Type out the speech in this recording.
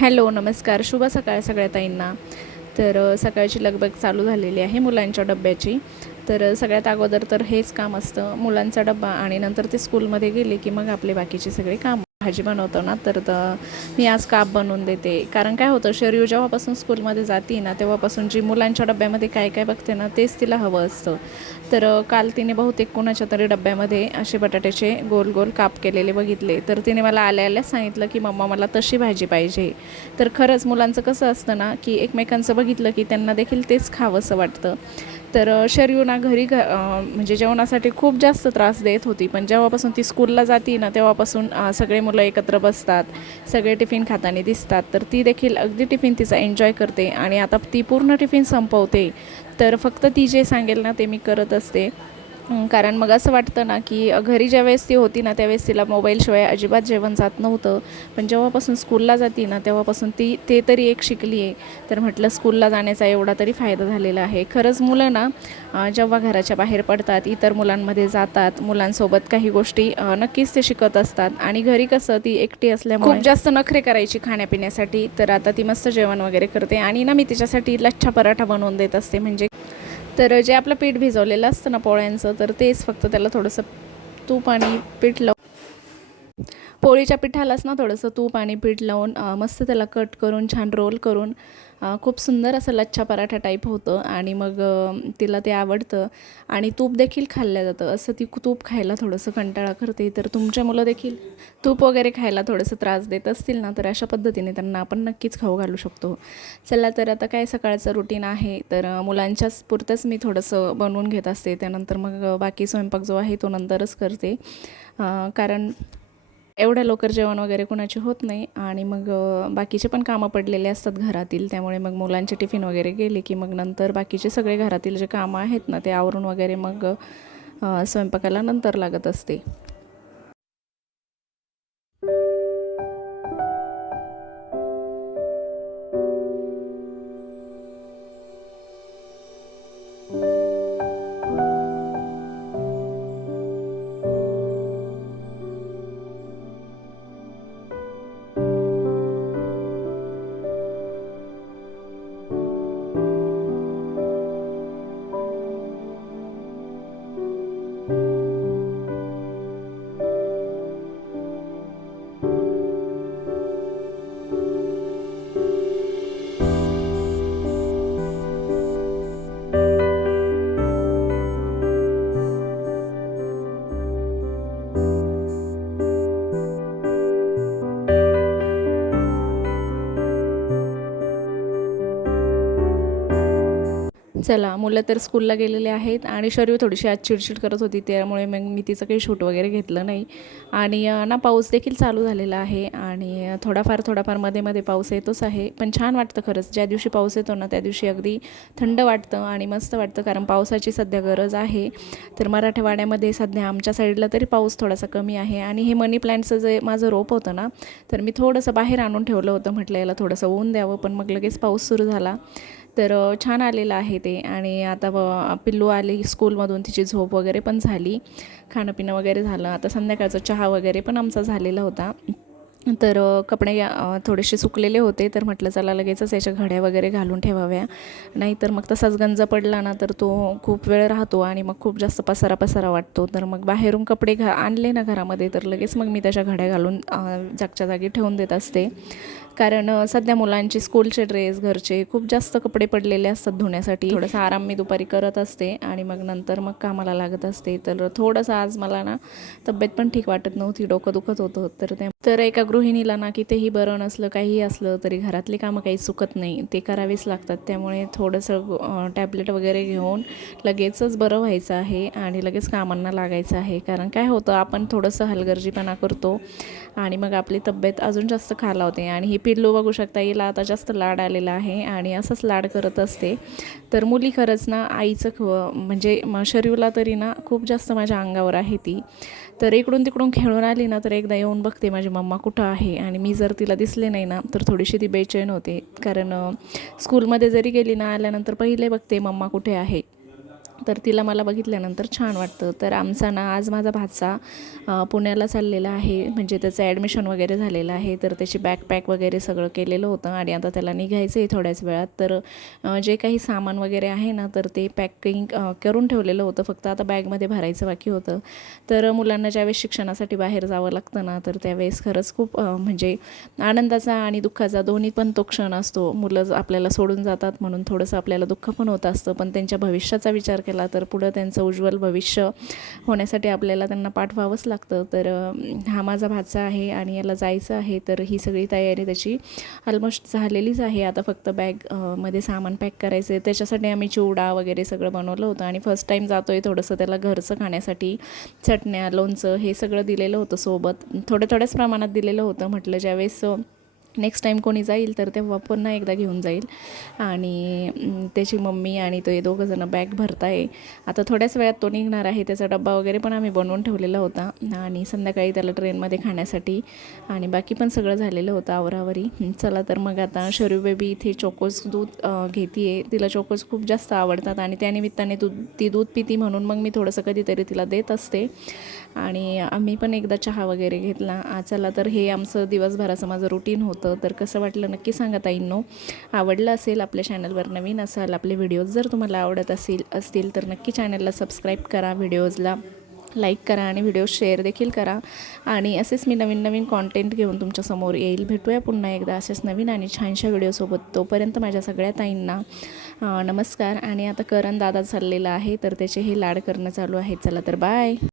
Hello नमस्कार. शुभ सकाळ सगळ्या ताईंना. तर सकाळची लगबग चालू झालेली आहे मुलांच्या डब्याची. तर सगळ्यात अगोदर तर हेच काम असतं मुलांचा डब्बा आणि नंतर ते स्कूलमध्ये गेले की मग आपले बाकीचे सगळे काम. भाजी बनवतो ना तर मी आज काप बनवून देते. कारण काय होतं शरीर जेव्हापासून स्कूलमध्ये जाते ना तेव्हापासून जी मुलांच्या डब्यामध्ये काय काय बघते ना तेच तिला हवं असतं. तर काल तिने बहुतेक कोणाच्या तरी डब्यामध्ये असे बटाट्याचे गोल गोल काप केलेले बघितले. तर तिने मला आल्या आल्याच सांगितलं की मम्मा मला तशी भाजी पाहिजे. तर खरंच मुलांचं कसं असतं ना की एकमेकांचं बघितलं की त्यांना देखील तेच खावंसं वाटतं. तर अ, घरी घ म्हणजे जेवणासाठी खूप जास्त त्रास देत होती. पण जेव्हापासून ती स्कूलला जाती ना तेव्हापासून सगळे मुलं एकत्र बसतात. सगळे टिफिन खाताना दिसतात. तर ती देखील अगदी टिफिन तिचा एन्जॉय करते आणि आता ती पूर्ण टिफिन संपवते. तर फक्त ती जे सांगेल ना ते मी करत असते. कारण मग असं वाटतं ना की घरी ज्यावेळेस ती होती ना त्यावेळेस तिला मोबाईलशिवाय अजिबात जेवण जात नव्हतं. पण जेव्हापासून स्कूलला जाती ना तेव्हापासून ती ते तरी एक शिकली आहे तर म्हटलं स्कूलला जाण्याचा एवढा तरी फायदा झालेला आहे. खरंच मुलं ना जेव्हा घराच्या बाहेर पडतात इतर मुलांमध्ये जातात मुलांसोबत काही गोष्टी नक्कीच ते शिकत असतात. आणि घरी कसं ती एकटी असल्यामुळे खूप जास्त नखरे करायची खाण्यापिण्यासाठी. तर आता ती मस्त जेवण वगैरे करते. आणि ना मी तिच्यासाठी लच्छा पराठा बनवून देत असते. म्हणजे तर जे आपलं पीठ भिजवलेलं असतं ना पोळ्यांचं तर तेच फक्त त्याला थोडंसं तूप आणि पीठ लावून पोळीच्या पिठालाच ना थोडंसं तूप आणि पीठ लावून मस्त त्याला कट करून छान रोल करून खूप सुंदर असं लच्छा पराठा टाईप होतं आणि मग तिला ते आवडतं आणि तूप देखील खाल्लं जातं. असं ती तूप खायला थोडंसं कंटाळा करते. तर तुमच्या मुलं देखील तूप वगैरे खायला थोडंसं त्रास देत असतील ना तर अशा पद्धतीने त्यांना आपण नक्कीच खाऊ घालू शकतो. चला तर आता काय सकाळचं रुटीन आहे? तर मुलांच्याच पुरतंच मी थोडंसं बनवून घेत असते. त्यानंतर मग बाकी स्वयंपाक जो आहे तो नंतरच करते. कारण एवढ्या लवकर जेवण वगैरे कुणाचे होत नाही. आणि मग बाकीचे पण कामं पडलेले असतात घरातील. त्यामुळे मग मुलांचे टिफिन वगैरे गेले की मग नंतर बाकीचे सगळे घरातील जे कामं आहेत ना ते आवरून वगैरे मग स्वयंपाकाला नंतर लागत असते. चला मुलं तर स्कूलला गेलेले आहेत आणि शरीर थोडीशी आज चिडचिड करत होती त्यामुळे मग मी तिचं काही शूट वगैरे घेतलं नाही. आणि ना पाऊस देखील चालू झालेला आहे आणि थोडाफार थोडाफारमध्ये मध्ये पाऊस येतोच आहे. पण छान वाटतं खरंच ज्या दिवशी पाऊस येतो ना त्या दिवशी अगदी थंड वाटतं आणि मस्त वाटतं कारण पावसाची सध्या गरज आहे. तर मराठवाड्यामध्ये सध्या आमच्या साईडला तरी पाऊस थोडासा कमी आहे आणि हे मनी प्लॅन्टचं जे माझं रोप होतं ना तर मी थोडंसं बाहेर आणून ठेवलं होतं म्हटलं याला थोडंसं ऊन द्यावं पण मग लगेच पाऊस सुरू झाला. तर छान आलेलं आहे ते. आणि आता पिल्लू आली स्कूलमधून तिची झोप वगैरे पण झाली. खाणंपिणं वगैरे झालं. आता संध्याकाळचा चहा वगैरे पण आमचा झालेला होता. तर कपडे थोडेसे सुकलेले होते. तर म्हटलं चला लगेचच याच्या घड्या वगैरे घालून ठेवाव्या. नाहीतर मग तसाच गंज पडला ना तर तो खूप वेळ राहतो आणि मग खूप जास्त पसारा पसारा वाटतो. तर मग बाहेरून कपडे घा आणले ना घरामध्ये तर लगेच मग मी त्याच्या घड्या घालून जागच्या जागी ठेवून देत असते. कारण सध्या मुलांचे स्कूलचे ड्रेस घरचे खूप जास्त कपडे पडलेले असतात धुण्यासाठी. थोडासा आराम मी दुपारी करत असते आणि मग नंतर मग कामाला लागत असते. तर थोडंसं आज मला ना तब्येत पण ठीक वाटत नव्हती डोकं दुखत होतं. तर त्या तर एका गृहिणीला ना कितीही बरं नसलं काहीही असलं तरी घरातली कामं काही चुकत नाही. ते करावेच लागतात. त्यामुळे थोडंसं टॅबलेट वगैरे घेऊन लगेचच बरं व्हायचं आहे आणि लगेच कामांना लागायचं आहे. कारण काय होतं आपण थोडंसं हलगर्जीपणा करतो आणि मग आपली तब्येत अजून जास्त खालावते आणि ही पिल्लू बघू शकता हिला आता जास्त लाड आलेला आहे आणि असंच लाड करत असते. तर मुली खरंच ना आईचं ख म्हणजे म शरीरला तरी ना खूप जास्त माझ्या अंगावर आहे ती. तर इकडून तिकडून खेळून आली ना तर एकदा येऊन बघते माझी मम्मा कुठं आहे आणि मी जर तिला दिसले नाही ना तर थोडीशी ती बेचैन होते. कारण स्कूलमध्ये जरी गेली ना आल्यानंतर पहिले बघते मम्मा कुठे आहे. तर तिला मला बघितल्यानंतर छान वाटतं. तर आमचा ना आज माझा भाचा पुण्याला चाललेला आहे. म्हणजे त्याचं ॲडमिशन वगैरे झालेलं आहे. तर त्याची बॅकपॅक वगैरे सगळं केलेलं होतं आणि आता त्याला निघायचं आहे थोड्याच वेळात. तर जे काही सामान वगैरे आहे ना तर ते पॅकिंग करून ठेवलेलं होतं. फक्त आता बॅगमध्ये भरायचं बाकी होतं. तर मुलांना ज्यावेळेस शिक्षणासाठी बाहेर जावं लागतं ना तर त्यावेळेस खरंच खूप म्हणजे आनंदाचा आणि दुःखाचा दोन्ही पण तो क्षण असतो. मुलं आपल्याला सोडून जातात म्हणून थोडंसं आपल्याला दुःख पण होत असतं. पण त्यांच्या भविष्याचा विचार केला तर पुढं त्यांचं उज्ज्वल भविष्य होण्यासाठी आपल्याला त्यांना पाठवावंच लागतं. तर हा माझा भाचा आहे आणि याला जायचं आहे तर ही सगळी तयारी त्याची ऑलमोस्ट झालेलीच आहे. आता फक्त बॅगमध्ये सामान पॅक करायचं आहे त्याच्यासाठी आम्ही चिवडा वगैरे सगळं बनवलं होतं आणि फर्स्ट टाईम जातो आहे थोडंसं त्याला घरचं खाण्यासाठी चटण्या लोणचं हे सगळं दिलेलं होतं सोबत. थोड्या थोड्याच प्रमाणात दिलेलं होतं म्हटलं ज्यावेळेस नेक्स्ट टाईम कोणी जाईल तर तेव्हा पुन्हा एकदा घेऊन जाईल. आणि त्याची मम्मी आणि तो हे दोघंजणं बॅग भरताय. आता थोड्याच वेळात तो निघणार आहे. त्याचा डब्बा वगैरे पण आम्ही बनवून ठेवलेला होता. आणि संध्याकाळी त्याला ट्रेनमध्ये खाण्यासाठी आणि बाकी पण सगळं झालेलं होतं आवरावरी. चला तर मग आता शरू बेबी इथे चोकोज दूध घेते आहे तिला चोकोज खूप जास्त आवडतात आणि त्यानिमित्ताने दूध ती दूध पिती म्हणून मग मी थोडंसं कधीतरी तिला देत असते. आणि आम्ही पण एकदा चहा वगैरे घेतला. चला तर हे आमचं दिवसभराचं माझं रुटीन होतं. तर कसं वाटलं नक्की सांगा ताईंनो. आवडलं असेल आपल्या चॅनलवर नवीन असाल आपले व्हिडिओज जर तुम्हाला आवडत असेल असतील तर नक्की चॅनलला सबस्क्राईब करा व्हिडिओजला लाईक करा आणि व्हिडिओ शेअर देखील करा. आणि असेच मी नवीन नवीन कॉन्टेंट घेऊन तुमच्यासमोर येईल. भेटूया पुन्हा एकदा असेच नवीन आणि छानशा व्हिडिओसोबत तोपर्यंत माझ्या सगळ्या ताईंना नमस्कार. आणि आता करण दादा चाललेला आहे तर त्याचे हे लाड करणं चालू आहे. चला तर बाय